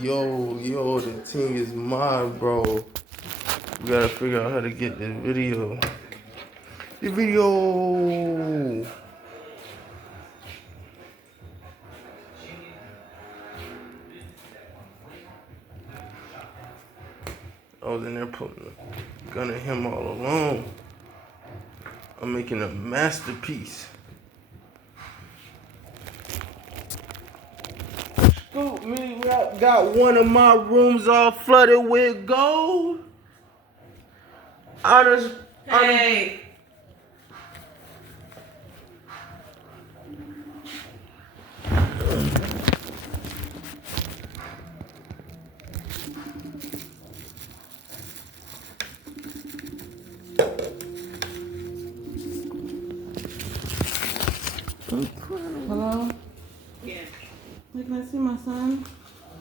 Yo, the team is mine, bro. We gotta figure out how to get this video. The video! I was in there putting a gun at him all alone. I'm making a masterpiece. Scoop me, got one of my rooms all flooded with gold. Hey. Hello? Yeah. Hey, can I see my son?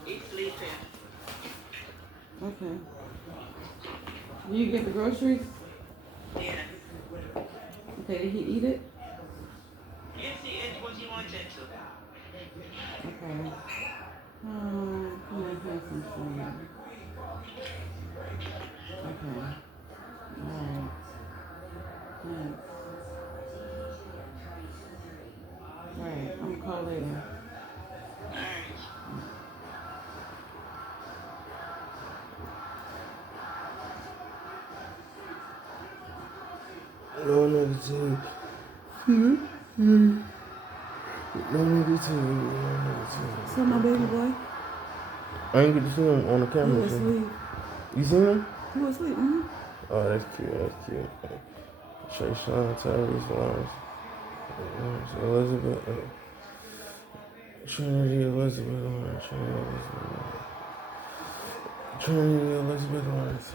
He's sleeping. Okay. Do you get the groceries? Yeah. Okay, did he eat it? Yes, he ate what he wanted to. Okay. Can I have some food? Okay. Alright. Thanks. Alright, I'm gonna call later. No nigga team. No nigga team. So my baby boy? I ain't get to see him on the He camera. was asleep. You seen him? He was asleep, mm-hmm. Oh, that's cute. Trey Sean, Tyrese Lawrence, Elizabeth, Trinity Elizabeth Lawrence, Trinity Elizabeth Lawrence.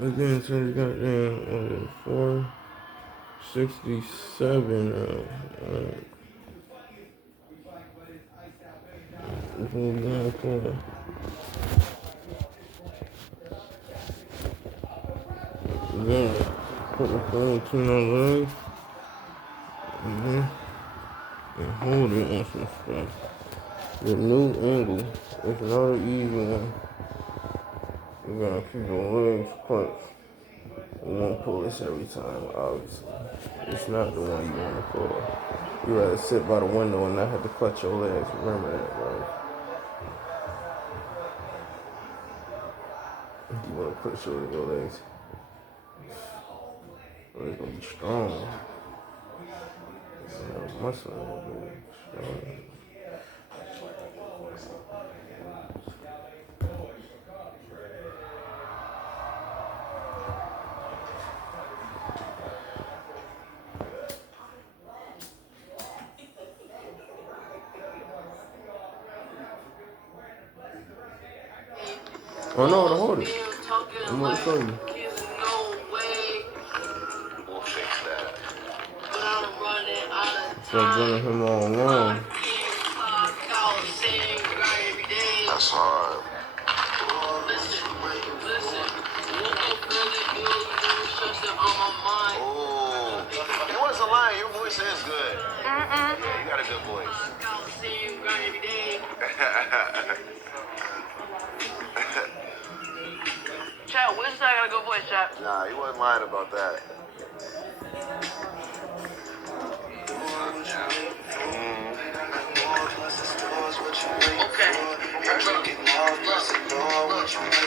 Again, so you got 467. Then put the phone between our legs. And hold it on some stuff. The new angle is not an easy one. You gotta keep your legs clenched. You won't pull this every time, obviously. It's not the one you want to pull. You gotta sit by the window and not have to clutch your legs. Remember that, right? You wanna push your legs. It's gonna be strong. Muscle gonna be strong. Oh no, to hold it. I'm gonna show you. We'll fix that. So bringing him all along. That's hard. Oh, you wasn't lying. Your voice is good. Yeah, you got a good voice. Chat, which side got a good voice, chat? Nah, you wasn't lying about that.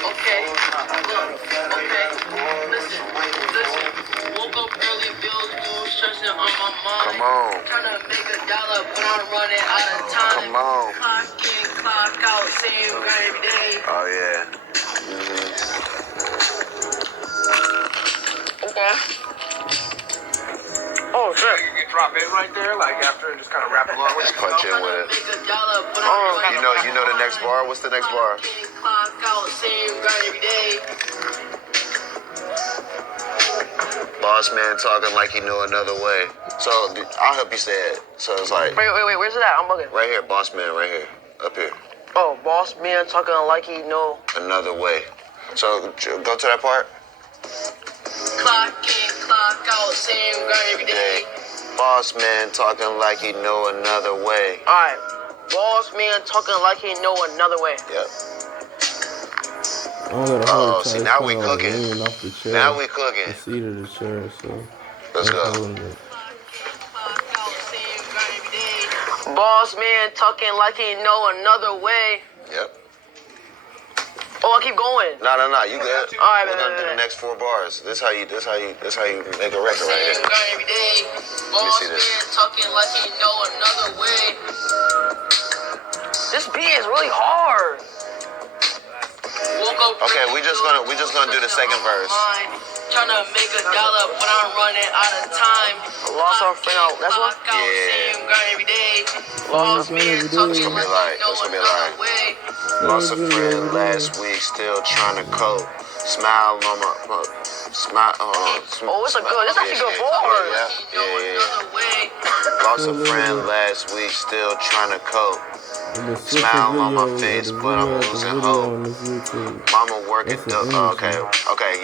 Okay. Listen. Woke up early, bills due, stressing on my mind. Come on. Trying to make $1, but I'm running out of time. Come on. Clock in, clock out, same grind every day. Oh, yeah. Okay. Oh, shit. You drop in right there, like after, and just kind of rap along with Just it. punch in with it. You know the next bar? What's the next bar? Clock out, same grind every day. Boss man talking like he knew another way. So I'll help you say it. So it's like Wait, where's it at? I'm bugging. right here, boss man, right here, up here, Oh, boss man talking like he know. another way. So go to that part. Clock in, clock out, same grind every day. Boss man talking like he know another way. Alright. Boss man talking like he know another way. Yep. I don't gotta hold Oh, it tight. see, It's now kind we of like cooking. leaning off the chair. Now we The cooking. seat of the chair, so Let's that's go. holding it. Boss man talking like he know another way. Yep. Oh, I keep going. No, you good. Alright, We're gonna do the next 4 bars. This how you make a record right here. Every day. Boss see this. man talking like he know another way. This beat is really hard. Woke up Okay, we just gonna do the second verse. Trying to make $1, but I'm running out of time. Lost our friend out. That's what? Yeah. Every day. Lost my friend every day. It's gonna be like, lost a friend last week, still trying to cope. Smile on my, smile. Oh, it's a good. This actually good bars. Yeah. Lost a friend last week, still trying to cope. The Smile on my face, the but I'm video losing on hope. this YouTube. Mama working. That's the image, Okay, man.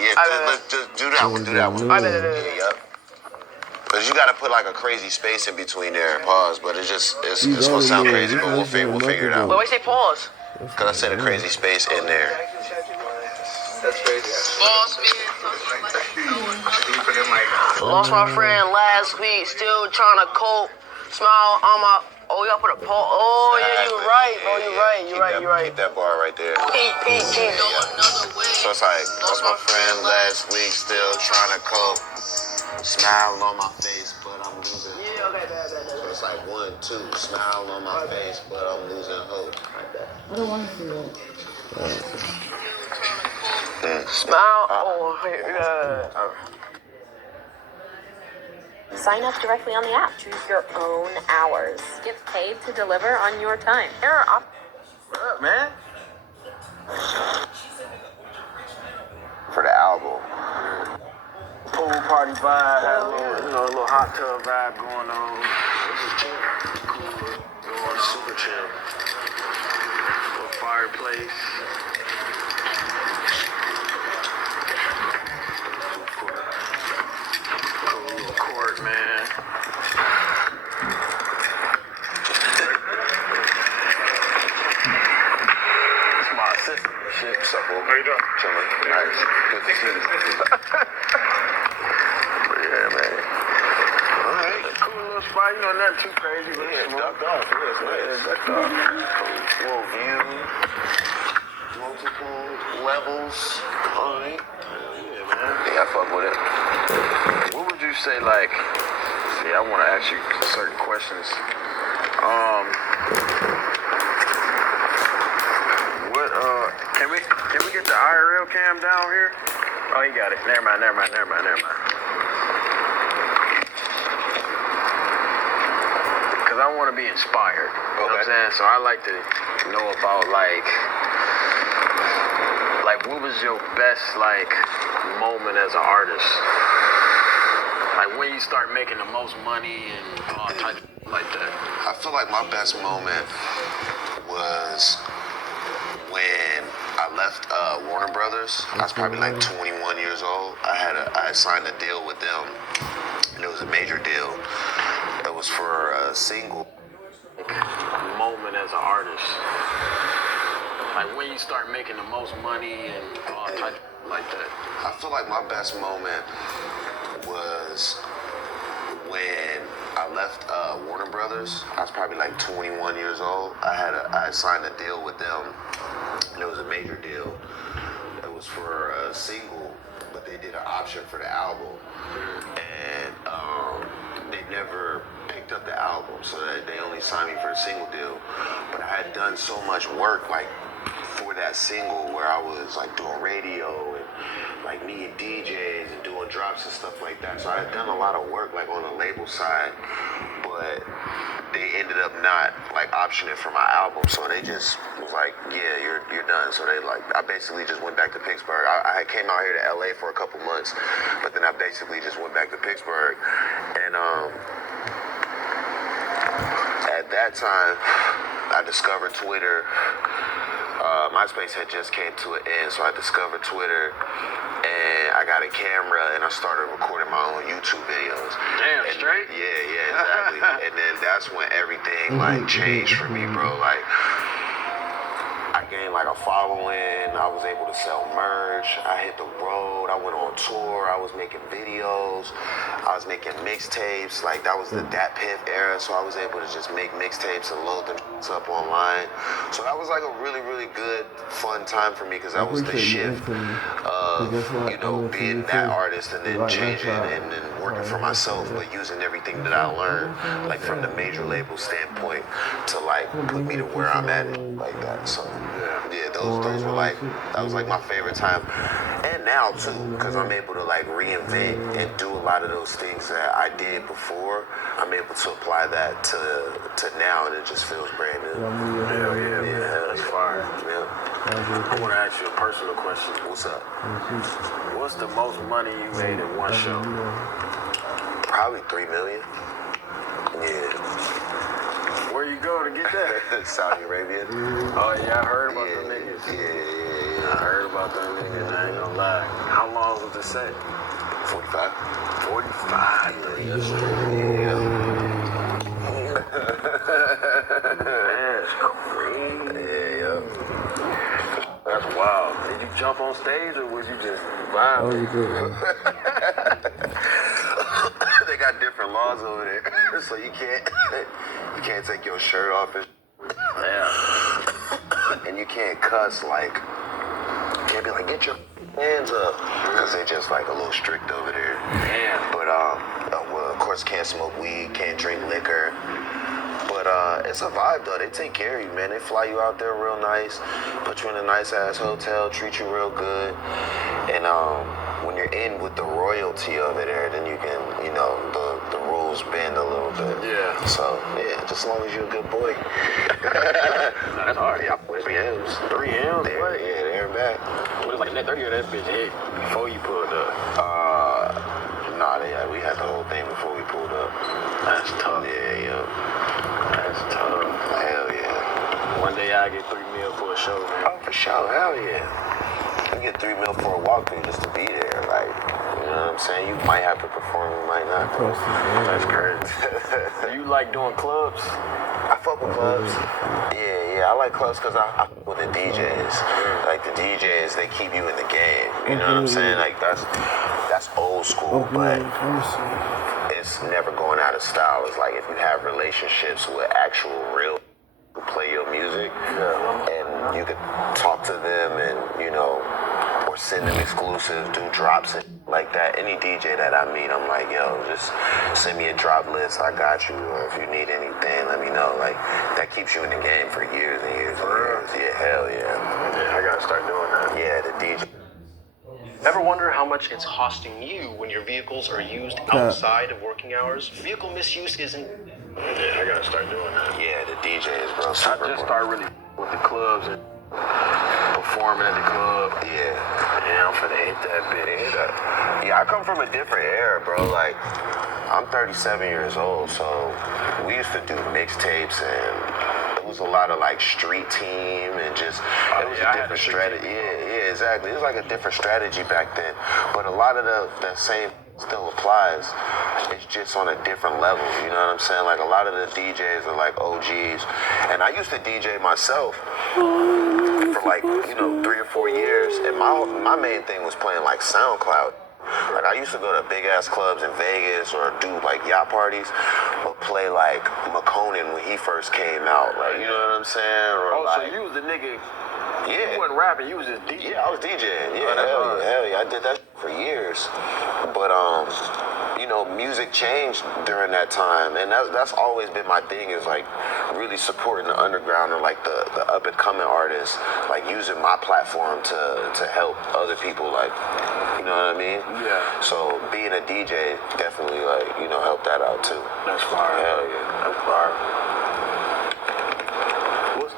yeah. Let's just do that one. Do that one. Yeah. Yep. Cause you gotta put like a crazy space in between there and pause, but it's gonna sound crazy, but we'll figure it out. Wait, why you say pause? Cause I said a crazy space in there. That's crazy. Boss man. Lost my friend last week, still trying to cope. Smile on my. Oh, you gotta put a pause. Oh, yeah, you're right, bro. You're right. Keep that bar right there. Pete. So it's like, lost my friend last week, still trying to cope. Smile on my face, but I'm losing hope. Yeah, okay, bad. So it's like 1, 2, smile on my face, but I'm losing hope. I don't want to see that. Smile. Oh, yeah. Sign up directly on the app. Choose your own hours. Get paid to deliver on your time. What up, man? For the album. Pool party vibe, had a little hot tub vibe going on. Cool, super chill. Little fireplace. Cool little court, man. It's my assistant. Shit, what's up, bro? How you doing? Chilling. Nice. Good to see you. Yeah, man. Alright. Cool little spot, nothing too crazy. Yeah, ducked off. Yeah, ducked off. Cool view. Multiple levels. Alright. Yeah, man. Yeah, I fuck with it. What would you say, like, see, I want to ask you certain questions. Can we get the IRL cam down here? Oh, he got it. Never mind. Because I want to be inspired. You know what I'm saying? So I like to know about, like what was your best, like, moment as an artist? Like, when you start making the most money and all types of like that. I feel like my best moment was when I left Warner Brothers. I was probably like 21 years old. I had signed a deal with them, and it was a major deal. It was for a single. Moment as an artist. Like, when you start making the most money and all types of like that. I feel like my best moment was when I left Warner Brothers. I was probably like 21 years old. I had signed a deal with them, and it was a major deal. It was for a single, but they did an option for the album, and they never picked up the album, so they only signed me for a single deal. But I had done so much work, like, for that single, where I was like doing radio and like meeting DJs and doing drops and stuff like that. So I had done a lot of work like on the label side, but they ended up not like optioning for my album. So they just was like, yeah, you're done. So they like, I basically just went back to Pittsburgh. I came out here to LA for a couple months, but then I basically just went back to Pittsburgh. And at that time, I discovered Twitter. MySpace had just came to an end, so I discovered Twitter, and I got a camera and I started recording my own YouTube videos. Damn, And, straight? Yeah, exactly. And then that's when everything like changed for me, bro. Like I gained like a following. I was able to sell merch. I hit the road. I went on tour. I was making videos. I was making mixtapes. Like that was the Dat Piff era, so I was able to just make mixtapes and load them up online. So that was like a really, really good, fun time for me because that was the shift of being that artist and then changing and then working for myself, but using everything that I learned, like from the major label standpoint, to like put me to where I'm at like that. So yeah, those were like that was like my favorite time, and now too, because I'm able to like reinvent and do a lot of those things that I did before. I'm able to apply that to now, and it just feels brand new. Hell yeah, that's fire. Yeah. I want to ask you a personal question. What's up? What's the most money you made in one show? Probably $3 million. Yeah. Where you go to get that? Saudi Arabia. Oh yeah, I heard about them niggas. Yeah. I heard about them niggas, I ain't gonna lie. How long was the set? 45. 45 million. That's crazy. Yeah. That's wild. Did you jump on stage or was you just vibing? They got different laws over there, so you can't take your shirt off and you can't cuss like. You can't be like, get your hands up, because they just like a little strict over there. Damn. But well, of course, can't smoke weed, can't drink liquor. But it's a vibe though. They take care of you, man. They fly you out there real nice, put you in a nice ass hotel, treat you real good. And when you're in with the royalty over there, then you can, the rules bend a little bit. Yeah. So yeah, just as long as you're a good boy. No, that's hard. Yeah, 3 M's. 3 M's? There, What? yeah, there and back. What is like net 30 or that bitch hit before you pulled up? Nah, we had the whole thing before we pulled up. That's tough. Yeah. That's tough. Hell yeah. One day I get 3 mil for a show, man. Oh, for sure. Hell yeah. You get $3 million for a walkthrough just to be there. Like, you know what I'm saying? You might have to perform, you might not. That's crazy. Do you like doing clubs? I fuck with clubs. Yeah. I like clubs because I fuck with the DJs. Like the DJs, they keep you in the game. You know what I'm saying? Like that's old school, but it's never going out of style. It's like if you have relationships with actual real who play your music, and you could talk to them and or send them exclusives, do drops and like that. Any DJ that I meet, I'm like, yo, just send me a drop list, I got you. Or if you need anything, let me know. Like that keeps you in the game for years and years and years. Yeah, hell yeah. Yeah, I gotta start doing that. Yeah, the DJ. Ever wonder how much it's costing you when your vehicles are used outside of working hours? Vehicle misuse isn't... Yeah, I gotta start doing that. Yeah, the DJs, bro. I just started really with the clubs and performing at the club. Yeah. Yeah, I'm finna hit that bitch. Yeah, I come from a different era, bro. Like, I'm 37 years old, so we used to do mixtapes and it was a lot of like street team and just it was a different strategy. Yeah, exactly. It was like a different strategy back then. But a lot of the same still applies. It's just on a different level. You know what I'm saying? Like a lot of the DJs are like OGs, and I used to DJ myself for like 3 or 4 years, and my main thing was playing like SoundCloud. Like I used to go to big ass clubs in Vegas or do like yacht parties, but play like McConan when he first came out. Like, you know what I'm saying? Or So like, you was the nigga. yeah. You wasn't rapping, you was just DJing. Yeah, I was DJing. Yeah, Oh, hell yeah. I did that for years. But music changed during that time, and that's always been my thing, is like really supporting the underground or like the up and coming artists, like using my platform to help other people, like, you know what I mean? Yeah. So being a DJ definitely helped that out too. That's fire. Hell yeah. That's fire. What's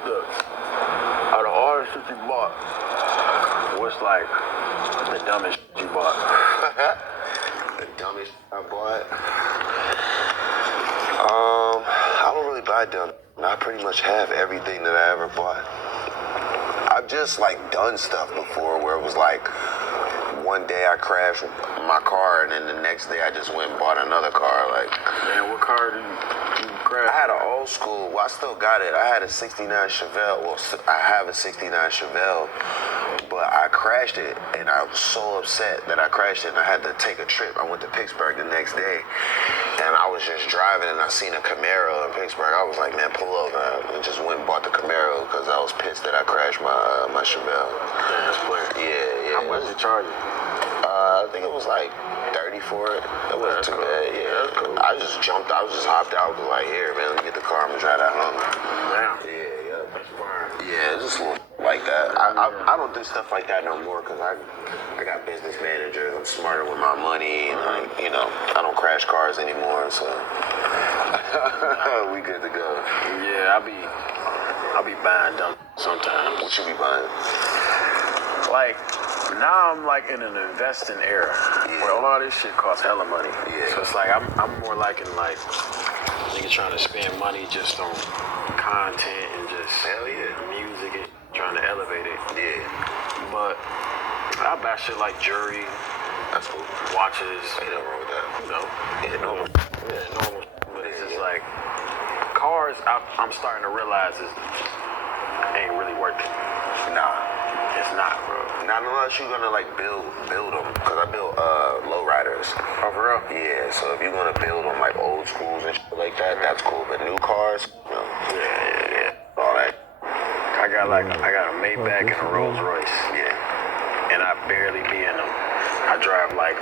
out of all the shit you bought, what's like the dumbest shit you bought? The dumbest I bought? I don't really buy dumb. I pretty much have everything that I ever bought. I've just like done stuff before where it was like one day I crashed my car, and then the next day I just went and bought another car. Like, Man, what car did you I crash? had an old school. Well, I still got it. I had a '69 Chevelle. Well, I have a '69 Chevelle, but I crashed it, and I was so upset that I crashed it. And I had to take a trip. I went to Pittsburgh the next day, and I was just driving, and I seen a Camaro in Pittsburgh. I was like, man, pull over, and just went and bought the Camaro because I was pissed that I crashed my Chevelle. Yeah, that's clear. Yeah. How much did you charge you? I think it was like 30 for it. It wasn't too bad. Yeah, That's cool. I just jumped. I was just hopped out. I was like, here, man, let me get the car. I'm gonna drive that home. Damn. Yeah. That's fire. Yeah, it's just a little like that. I don't do stuff like that no more because I got business managers. I'm smarter with my money, and I don't crash cars anymore. So we good to go. Yeah, I'll be buying dumb sometimes. What you be buying? Like, now I'm like in an investing era where a lot of this shit costs hella money. Yeah. So it's like I'm more liking like niggas trying to spend money just on content and just Hell yeah. music and trying to elevate it. Yeah, But I buy shit like jewelry, that's cool. watches, Ain't nothing wrong with that. you know, Yeah, normal. normal. But it's just like cars. I'm starting to realize ain't really worth it. Nah. It's not, bro. Not unless you're gonna like build them, cause I built lowriders. Oh, for real? Yeah, so if you're gonna build them like old schools and shit like that, that's cool. But new cars, no. Yeah, all that. I got a Maybach and a Rolls Royce. Yeah, And I barely be in them. I drive like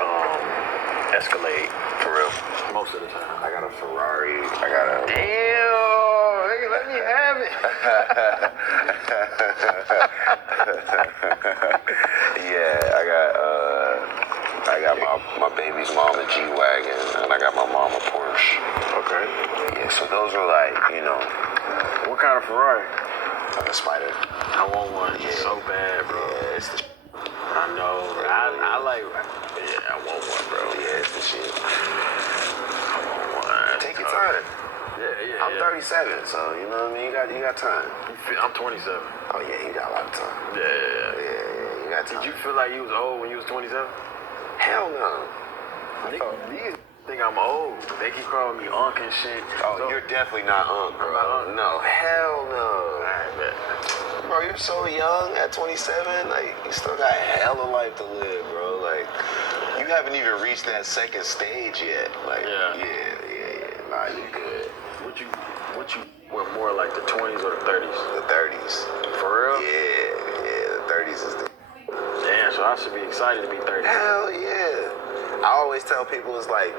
Escalade for real. most of the time. I got a Ferrari. I got a. Damn, nigga, let me have it. Yeah, I got my baby's mom a G-Wagon, and I got my mom a Porsche. Okay. Yeah, so those are like, What kind of Ferrari? like a Spider. I want one so bad, bro. Yeah, it's the I know. I like. Yeah, I want one, bro. yeah, it's the shit. I want one. Take your time. Yeah. I'm 37, so you know what I mean. You got time. I'm 27. Oh yeah, you got a lot of time. Yeah. Yeah, you got time. Did you feel like you was old when you was 27? Hell no. These think I'm old. They keep calling me Unc and shit. Oh, So- you're definitely not Unc, bro. I'm not Unc. No, hell no. Alright, bet. Bro, you're so young at 27. Like, you still got hella life to live, bro. Like, you haven't even reached that second stage yet. Like, Yeah. Nah, you good. What you were more like the 20s or the 30s? The 30s. For real? Yeah, the 30s is the. Damn, so I should be excited to be 30. Hell yeah. I always tell people it's like,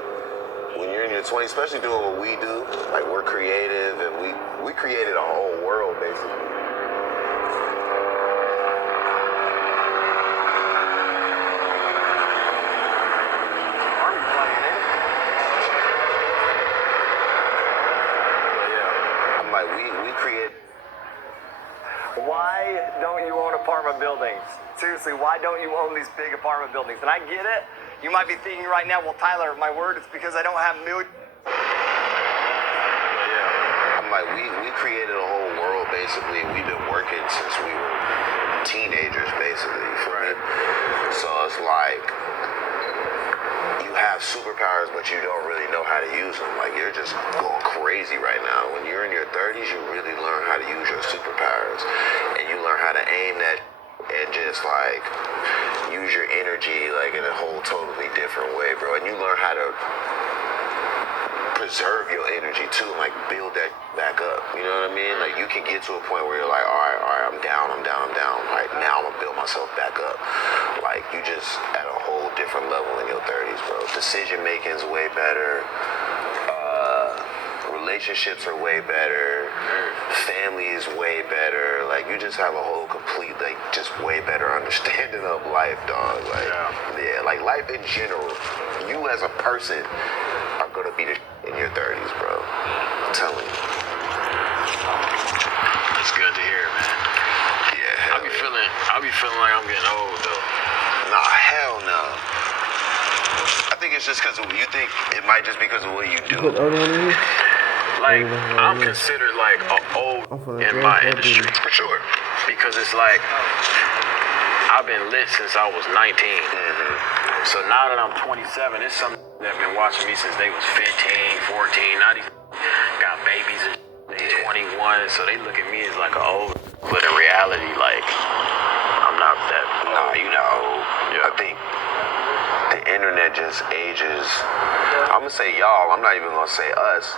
when you're in your 20s, especially doing what we do, like we're creative and we created a whole world basically. I'm like, we create. Why don't you own apartment buildings? Seriously, why don't you own these big apartment buildings? And I get it. You might be thinking right now, well, Tyler, my word, it's because I don't have millions. I'm like, we created a whole world basically. We've been working since we were teenagers basically. Right. So it's like you have superpowers, but you don't really know how to use them. Like you're just going crazy right now. When you're in your 30s, you really learn how to use your superpowers, and you learn how to aim that and just like use your energy like in a whole totally different way, bro. And you learn how to preserve your energy too, and like build that back up. You know what I mean? Like you can get to a point where you're like, all right, I'm down. Like now I'm gonna build myself back up. Like you just at a whole different level in your 30s, bro. Decision making's way better. Relationships are way better. Family is way better. Like you just have a whole complete, like just way better understanding of life, dog. Like yeah, like life in general. You as a person are gonna be the in your 30s, bro. I'm telling you. It's good to hear, man. Yeah. I be feeling like I'm getting old though. Nah, hell no. I think it's just because of what you think. It might just because of what you do. Put the other one in here? Like I'm considered like old in my industry For sure. because it's like I've been lit since I was 19. So now that I'm 27, it's something that been watching me since they was 15, 14. Now these got babies and they 21, so they look at me as like an old. But in reality, like, I'm not that. Nah, you know, Yeah. I think the internet just ages. I'm gonna say y'all. I'm not even gonna say us,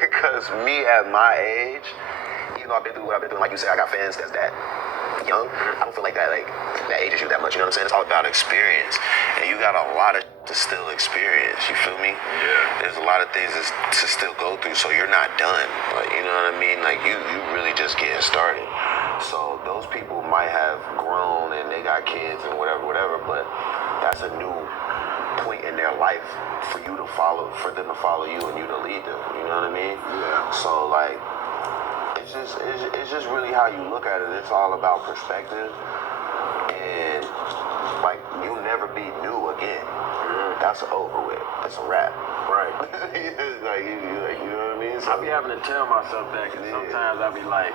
because me at my age, you know, I've been through what I've been doing. Like you said, I got fans that's that young. I don't feel like that ages you that much. You know what I'm saying? It's all about experience, and you got a lot of to still experience. You feel me? Yeah. There's a lot of things to still go through, so you're not done. Like, you know what I mean? Like, you really just getting started. So those people might have grown and they got kids and whatever, but that's a new point in their life for them to follow you and you to lead them. You know what I mean? Yeah. So like, it's just really how you look at it. It's all about perspective, and like, you'll never be new again. That's over with. It's a wrap. Right. like, you know what I mean? So, I be having to tell myself that, because sometimes I be like,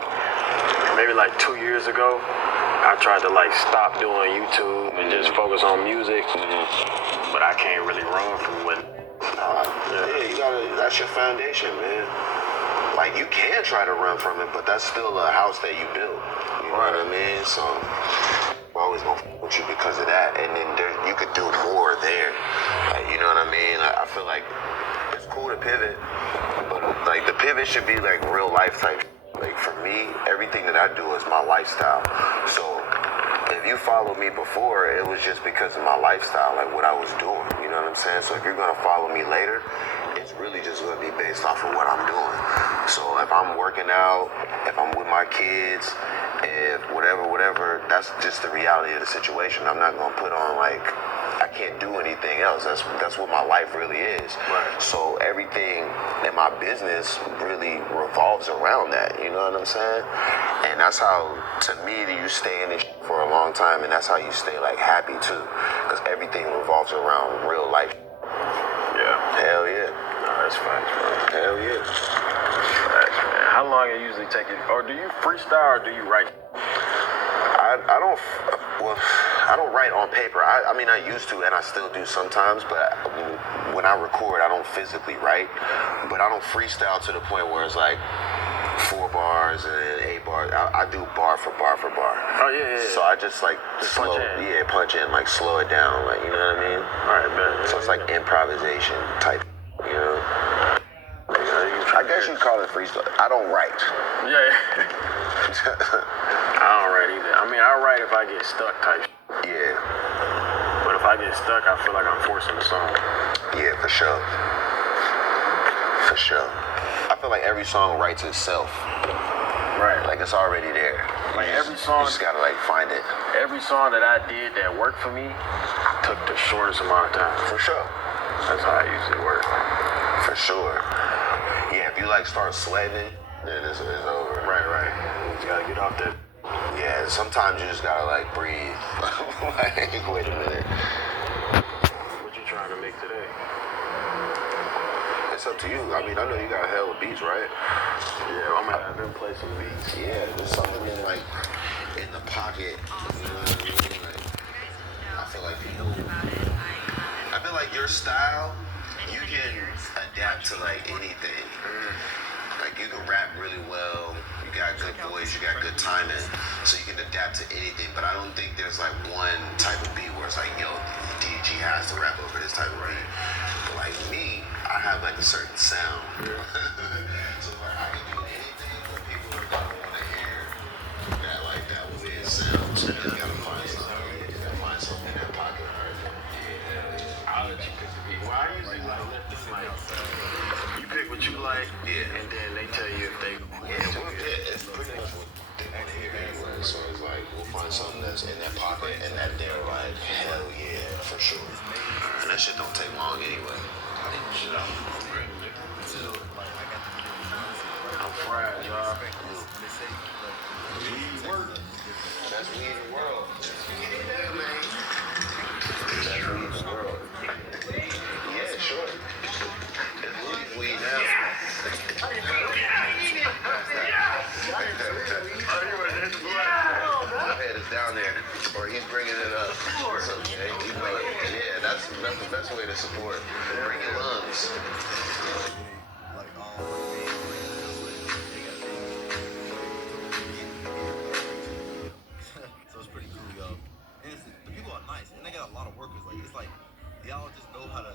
maybe like 2 years ago, I tried to like stop doing YouTube and just focus on music, but I can't really run from what. you gotta. That's your foundation, man. Like, you can try to run from it, but that's still a house that you built. You know what I mean? So I'm always gonna f with you because of that, and then you could do more there. Like, you know what I mean? I feel like it's cool to pivot, but like, the pivot should be like real life type. Like, for me, everything that I do is my lifestyle. So if you followed me before, it was just because of my lifestyle, like what I was doing. You know what I'm saying? So if you're gonna follow me later, it's really just gonna be based off of what I'm doing. So if I'm working out, if I'm with my kids, if whatever, that's just the reality of the situation. I'm not gonna put on like, I can't do anything else. That's what my life really is. Right. So everything in my business really revolves around that. You know what I'm saying? And that's how, to me, you stay in this for a long time, and that's how you stay like happy too, because everything revolves around real life. Yeah. Hell yeah. No, that's facts, bro. Hell yeah. Facts, man. How long it usually take you? Or do you freestyle or do you write? I don't write on paper. I mean, I used to, and I still do sometimes, but when I record, I don't physically write. But I don't freestyle to the point where it's like 4 bars and then 8 bars. I do bar for bar for bar. Oh, yeah. So I just like punch in. punch in, like slow it down, like, you know what I mean? All right, man. So it's like improvisation type, you know? I guess you'd call it freestyle. I don't write. Yeah. I don't write either. I mean, I write if I get stuck type. Yeah. But if I get stuck, I feel like I'm forcing the song. Yeah, for sure. For sure. I feel like every song writes itself. Right. Like, it's already there. Like, You every song- You just gotta, like, find it. Every song that I did that worked for me took the shortest amount of time. For sure. That's how I usually work. For sure. Yeah, if you, like, start sweating, then it's over. Right. You just gotta get off that. Yeah, sometimes you just gotta, like, breathe. Like, wait a minute. What you trying to make today? It's up to you. I mean, I know you got a hell of beats, right? Yeah, I'm gonna have them play some beats. Yeah, there's something in, like, in the pocket. You know what I mean? Like, I feel like your style, you can adapt to, like, anything. Like, you can rap really well, you got good voice, you got good timing, so you can adapt to anything. But I don't think there's like one type of beat where it's like, yo, DG has to rap over this type of beat. But like me, I have like a certain sound. So like, I can do anything, but people are gonna want to hear that, like, that weird sound. So you gotta find something. You gotta find something in that pocket. I'll let you pick the beat. Well, I usually like let them like, you pick what you like, and then they tell you if they. It's pretty much what they want to hear anyway. So it's like, we'll find something that's in that pocket and that they're like, hell yeah, for sure. And that shit don't take long anyway. I'm fried, y'all. That's weed in the world. That's weed in the world. Yeah, sure. It's weed now. My head is down there. support. Bring your lungs. Like they got so it's pretty cool, yo. And the people are nice, and they got a lot of workers. Like it's like y'all just know how to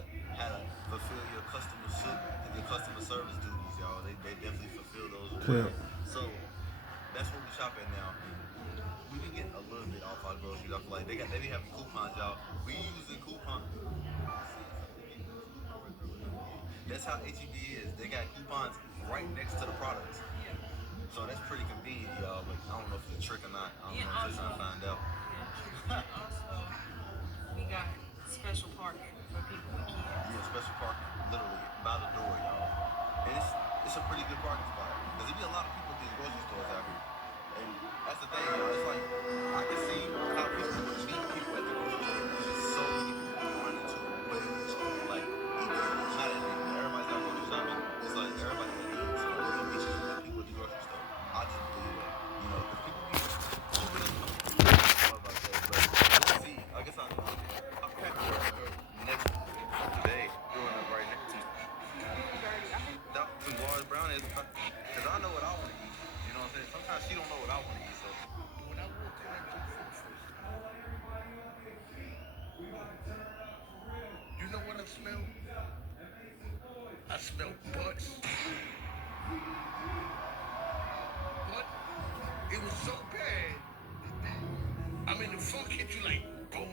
fulfill your customer service duties, y'all. They definitely fulfill those well. So that's where we shop at now. We can get a little bit off our groceries. I feel like they be having coupons, y'all. We using coupons. That's how HEB is. They got coupons right next to the products. So that's pretty convenient, y'all. But I don't know if it's a trick or not. I don't know if it's trying to find out. Also, we got special parking for people with kids. Yeah, special parking, literally by the door, y'all. And it's a pretty good parking spot. Because there be a lot of people at these grocery stores out here. And that's the thing, y'all. It's like I can see how people would meet people at the grocery store. There's just so many people run into it. Like even not at everybody's out grocery shopping. It's like everybody that eats. So you'll meet some good people at the grocery store. I just believe that. You know, because people be cheaper than about that. But we'll see. I guess I'm next today doing it right next to me. Some bars brownies, because I know what I want to eat. You know what I'm saying? Sometimes she don't know what I want to eat. So when I walked in that you know what I smell? I smell butts. But it was so bad. I mean, the funk hit you like, boom.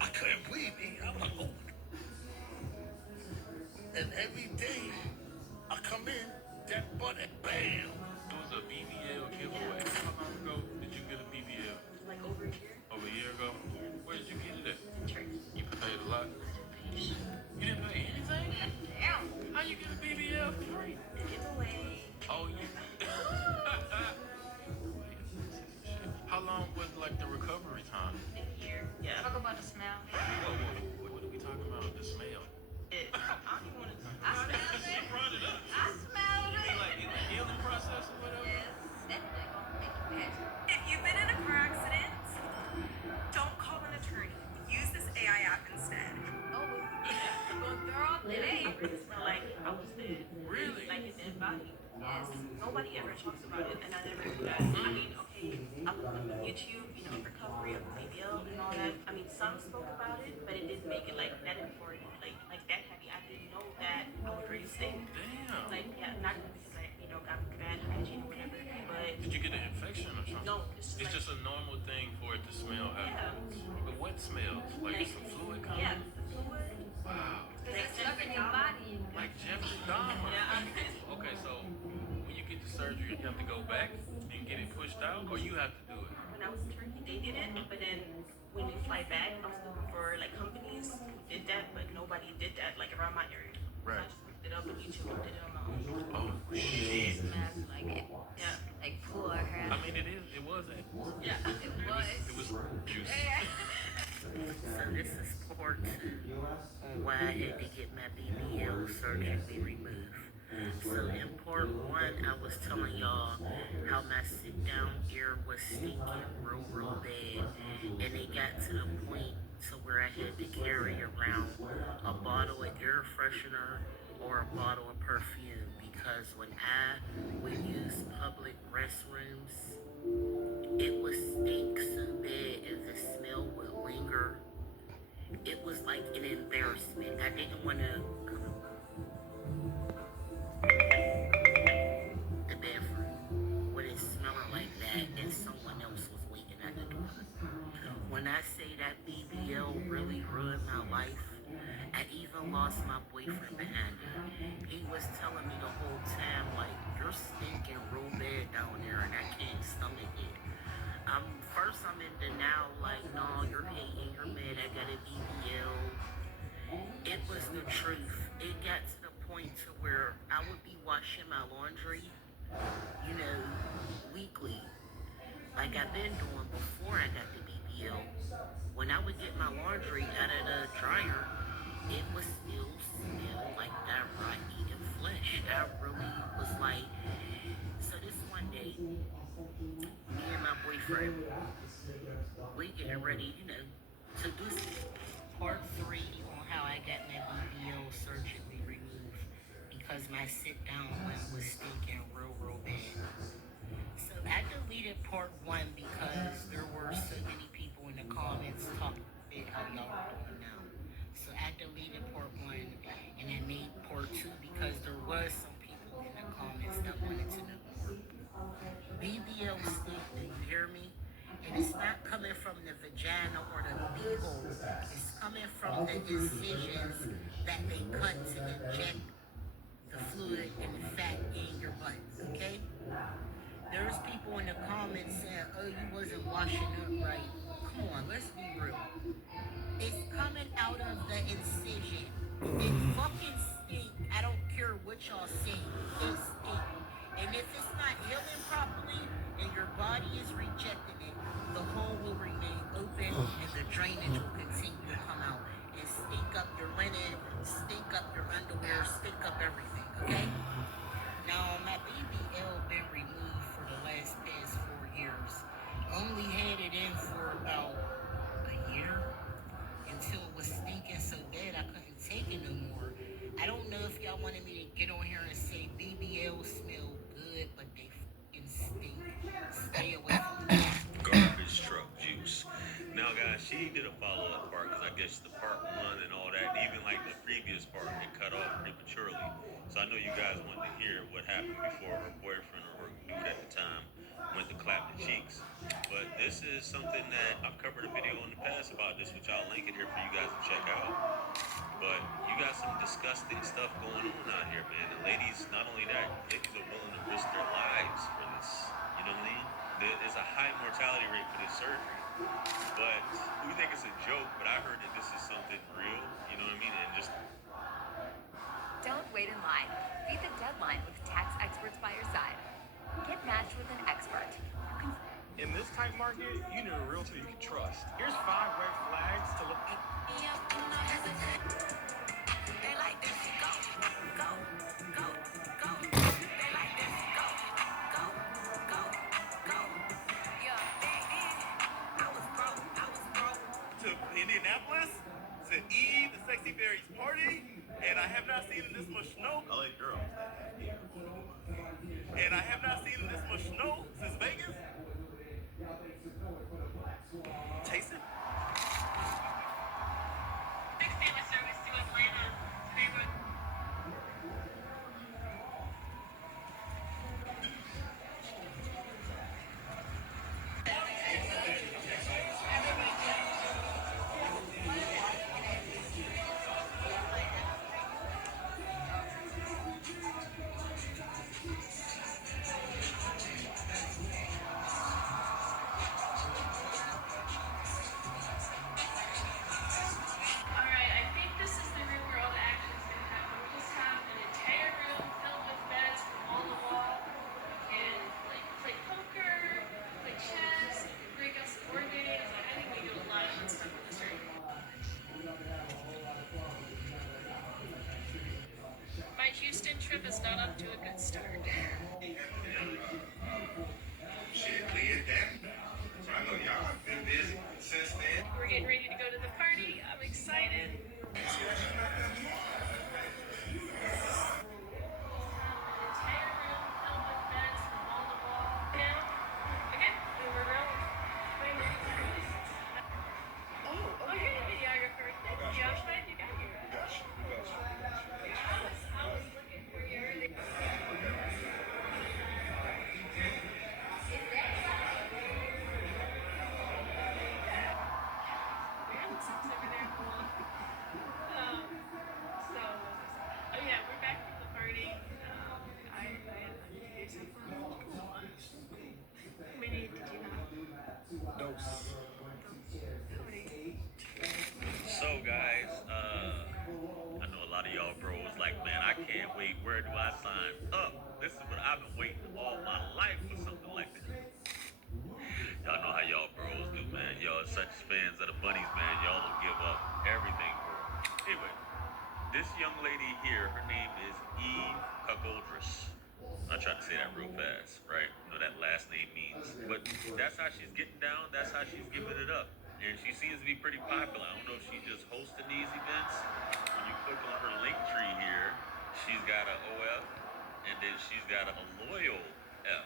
I couldn't breathe. I was like, oh. And every day I come in, that butt, bam. It was a BBL giveaway. How long ago did you get a BBL? Like over a year. Over a year ago? Where did you get it at? Church. You paid a lot? You didn't pay anything? Damn. How you get a BBL for free? The giveaway. Oh, you. How long was like the recovery time? A year. Yeah. Talk about the smell. What are we talking about? The smell? I don't even want to. I smelled She it. brought it up. I smelled You mean it. like in the healing process or whatever? Yes, definitely gonna make you happy. If you've been in a car accident, don't call an attorney. Use this AI app instead. Oh, well, girl, it ain't. Smell like I was dead. Really? Like a dead body. Yes. Nobody ever talks about it, and I never knew that. I mean, okay, I looked up on YouTube, you know, recovery of BBL and all that. I mean, some spoke about it, but it didn't make it like that important, like that heavy. I didn't know that I would really sick. Damn. Like, yeah, not because I, you know, got bad hygiene or whatever, but Did you get an infection or something? no, it's It's like, just a normal thing for it to smell afterwards. But what smells? Like some fluid coming? yeah, the fluid. Wow. Because it's stuck in your body. Like Jeffrey Dahmer. Yeah, Okay, so when you get the surgery, you have to go back and get it pushed out, or you have to do it? when I was in Turkey, they did it, but then when you fly back, I was looking for like companies who did that, but nobody did that like around my area. So I Right. just looked it up on YouTube and did it on my own. Oh, It shit. smells like it. Yeah. Like poor hair. I mean, it was a. Yeah. It was juicy. So this is part 2 on why I had to get my BBL surgically removed. So in part 1, I was telling y'all how my sit-down ear was stinking real bad, and it got to the point to where I had to carry around a bottle of air freshener or a bottle of perfume, because when I would use public restrooms, it would stink so bad and the smell would linger. It was like an embarrassment. I didn't want to the bathroom when it's smelling like that and someone else was waiting at the door. When I say that BBL really ruined my life, I even lost my boyfriend behind it. He was telling me the whole time, like, you're stinking real bad down there and I can't stomach it. First I'm in denial, like, no, you're hating, you're mad, I got a BBL. It was the truth. It got to the point to where I would be washing my laundry, you know, weekly, like I've been doing before I got the BBL. When I would get my laundry out of the dryer, it would still smell like that rotten eating flesh. I really was like, so this one day, me and my boyfriend, we getting ready, you know, to do part 3 on my sit down one was stinking real bad. So I deleted part 1 because there were so many people in the comments talking about how y'all are doing now. So I deleted part 1 and I made part 2 because there was some people in the comments that wanted to know more. BBL stink, do you hear me? And it's not coming from the vagina or the beehole. It's coming from the incisions that they cut to inject the fluid and the fat in your butt, okay? There's people in the comments saying, oh, you wasn't washing up right. Come on, let's be real. It's coming out of the incision. It fucking stink. I don't care what y'all say. It stink. And if it's not healing properly and your body is rejecting it, the hole will remain open and the drainage will continue to come out and stink up your linen, stink up your underwear, stink up everything, okay? Now, my BBL been removed for the past 4 years. Only had it in for about a year until it was stinking so bad I couldn't take it no more. I don't know if y'all wanted me to get on here and say BBL smell good, but they fucking stink. Stay away from me. Garbage truck juice. Now, guys, she did a follow-up part because I guess the part 1 and all that, even like the previous part, it cut off prematurely. So I know you guys wanted to hear what happened before her boyfriend or her dude at the time went to clap the cheeks. But this is something that I've covered a video in the past about this, which I'll link it here for you guys to check out. But you got some disgusting stuff going on out here, man. The ladies, not only that, ladies are willing to risk their lives for this. You know what I mean? There's a high mortality rate for this surgery. But we think it's a joke, but I heard that this is something real. You know what I mean? And just don't wait in line. Beat the deadline with tax experts by your side. Get matched with an expert. In this type market, you need a realtor you can trust. Here's 5 red flags to look at. They like this. Go, go, go, go. They like this. Go, go, go, go. Yeah, back then, I was broke. To Indianapolis, to Eve, the Sexy Berries party, and I have not seen this much snow. I like girls. And I have not seen this much snow since Vegas. Taste it. Next family service to Atlanta. Today we're Alright, I think this is the room where all the action's gonna happen. We just have an entire room filled with beds from wall to wall. And like play poker, play chess, break out some board games. Like, I think we do a lot of fun stuff with this room. My Houston trip is not off to a good start. Shit, we at that. So I know y'all have been busy since then. We're getting ready to go to the party. I'm excited. So guys, I know a lot of y'all bros like, man, I can't wait. Where do I sign up? This is what I've been waiting all my life for, something like this. Y'all know how y'all bros do, man. Y'all are such fans of the bunnies, man. Y'all will give up everything for them. Anyway, this young lady here, her name is Eve Cuckoldress. I tried to say that real fast, right? You know that last name means. But that's how she's getting down. That's how she's giving it up. And she seems to be pretty popular. I don't know if she's just hosting these events. When you click on her link tree here, she's got a OF, and then she's got a loyal F.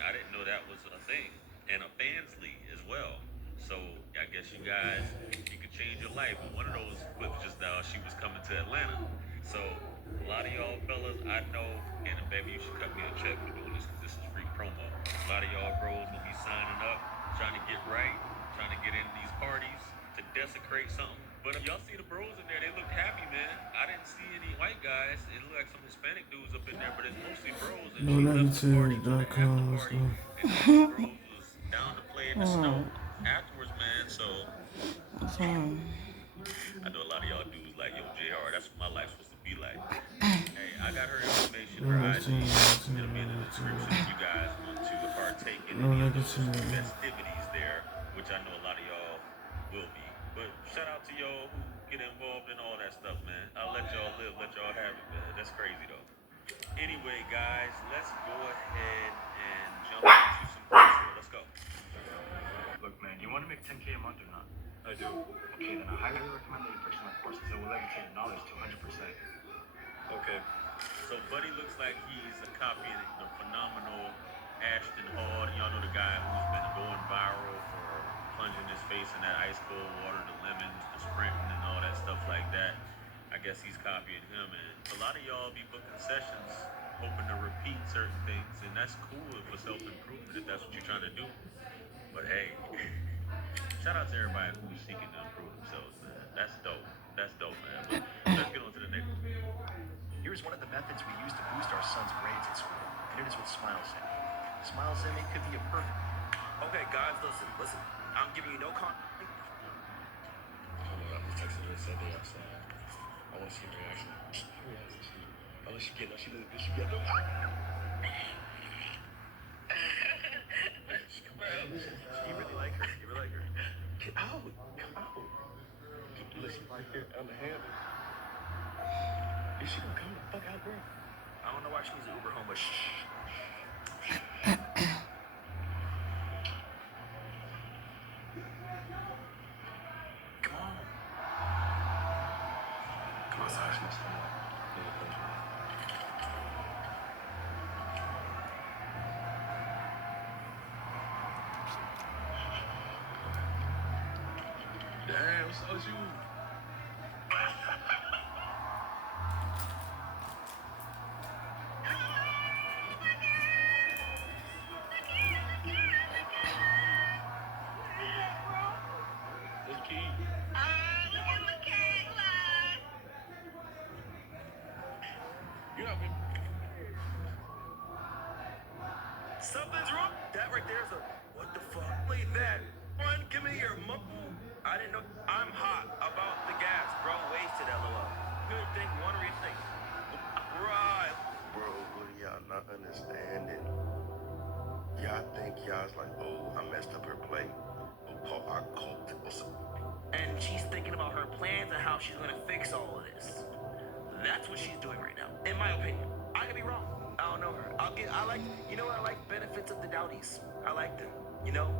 I didn't know that was a thing, and a fans league as well. So I guess you guys, you could change your life. And one of those clips just now, she was coming to Atlanta. So a lot of y'all fellas, I know, and baby, you should cut me a check for doing this because this is free promo. A lot of y'all bros will be signing up, trying to get right, trying to get into these parties to desecrate something. But if y'all see the bros in there, they look happy, man. I didn't see any white guys. It looked like some Hispanic dudes up in there, but it's mostly bros. And she left the party to the after party. And the bros was down to play in the snow afterwards, man. So I know a lot of y'all dudes like, yo, JR, that's what my life's supposed to be like. Hey, I got her information, her IG. It'll be in the description if you guys want to partake in any of those festivities there, which I know a lot of y'all will be. But shout out to y'all who get involved in all that stuff, man. I'll let y'all live, let y'all have it, man. That's crazy, though. Anyway, guys, let's go ahead and jump into some things here. Let's go. Look, man, you want to make 10K a month or not? I do. Okay, then I highly recommend that you purchase my courses. It will levitate your knowledge to 100%. Okay. So Buddy looks like he's copying the phenomenal Ashton Hall. Y'all know the guy who's been going viral for plunging his face in that ice cold water, the lemons, the sprinting, and all that stuff like that. I guess he's copying him, and a lot of y'all be booking sessions hoping to repeat certain things, and that's cool for self-improvement if that's what you're trying to do. But hey, shout out to everybody who's seeking to improve themselves, man. That's dope. That's dope, man. But let's get on to the next one. Here's one of the methods we use to boost our son's grades at school, and it is with Smile Semi. Smile Semi could be a perfect. Okay, guys, listen. I'm giving you no con. I just texted her and said they outside. I want to see her reaction. Unless she get, she get. You really like her. Get out. Listen, right here on the handle. Is she gonna come the fuck out, bro? I don't know why she needs an Uber home, but shh. Come on, Sarge. Damn, so you. Something's wrong. That right there's a what the fuck? Wait, that one. Give me your I didn't know. I'm hot about the gas, bro. Wasted, LOL. Good thing, one rethink. Right. Bro, what are y'all not understanding? Y'all think y'all's like, oh, I messed up her play. Oh, I caught it. And she's thinking about her plans and how she's gonna fix all of this. That's what she's doing right now, in my opinion. I could be wrong. I don't know her. You know what I like? Benefits of the doubties. I like them,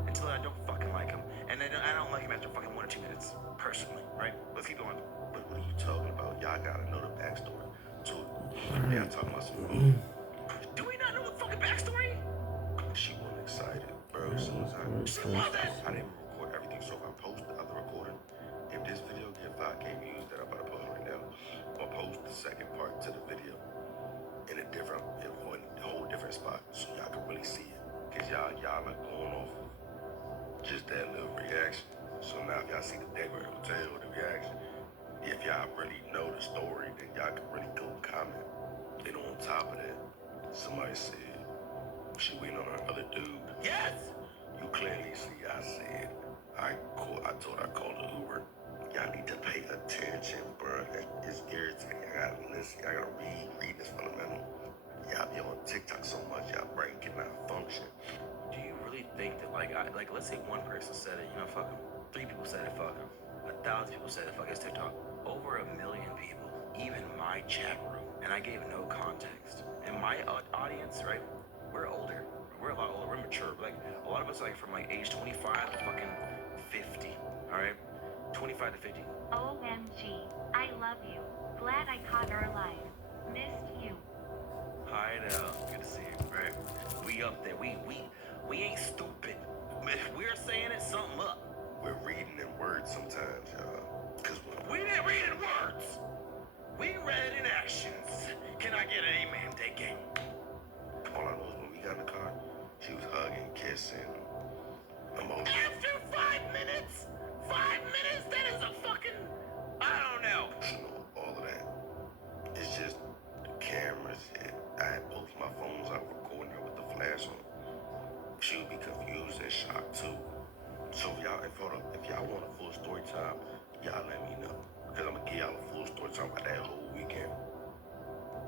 until I don't fucking like them. And then I don't like them after fucking 1 or 2 minutes, personally, right? Let's keep going. But what are you talking about? Y'all gotta know the backstory to it. Y'all talking about some Do we not know the fucking backstory? She wasn't excited, bro. As soon as I didn't record everything, so if I post the other recording, if this video get 5K views that I'm about to post right now, I'll post the second part to the video in a whole different spot, so y'all can really see it. Cause y'all like going off just that little reaction. So now if y'all see the Decorate Hotel, the reaction, if y'all really know the story, then y'all can really go comment. And on top of that, somebody said she waiting on her other dude. Yes! You clearly see I said, I told her I called the Uber. Y'all need to pay attention, bro. It's irritating. I gotta listen. I gotta read this fundamental. Y'all be on TikTok so much, y'all brain cannot function. Do you really think that, let's say one person said it, fuck them. 3 people said it, fuck them. 1,000 people said it, fuck it's TikTok. Over 1 million people, even my chat room, and I gave no context. And my audience, right? We're older. We're a lot older. We're mature. A lot of us, from age 25 to fucking 50. All right, 25 to 50. OMG, I love you. Glad I caught her alive. Missed you. Hi there. Good to see you. Right. We up there. We ain't stupid. If we're saying it, something up. We're reading in words sometimes, y'all. Cause We didn't read in words. We read in actions. Can I get an amen, day game? all I know is when we got in the car, she was hugging, kissing, emotional. After 5 minutes? 5 minutes? That is a fucking... I don't know. You know, all of that. It's just the cameras. I had both my phones out recording her with the flash on. She would be confused and shocked too. So if y'all want a full story time, y'all let me know. Because I'm gonna give y'all a full story time about that whole weekend.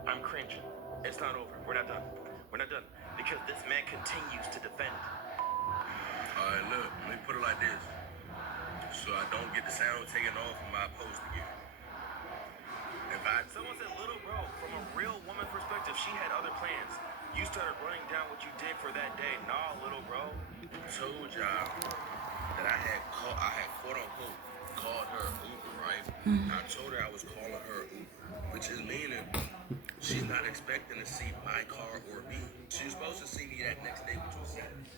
I'm cringing. It's not over. We're not done. We're not done. Because this man continues to defend. Alright, look, let me put it like this. So I don't get the sound taken off of my post again. Someone said, little bro, from a real woman perspective, she had other plans. You started running down what you did for that day. Nah, little bro. Told y'all that I had quote unquote called her Uber, right? I told her I was calling her Uber, which is meaning she's not expecting to see my car or me. She was supposed to see me that next day, which was Saturday.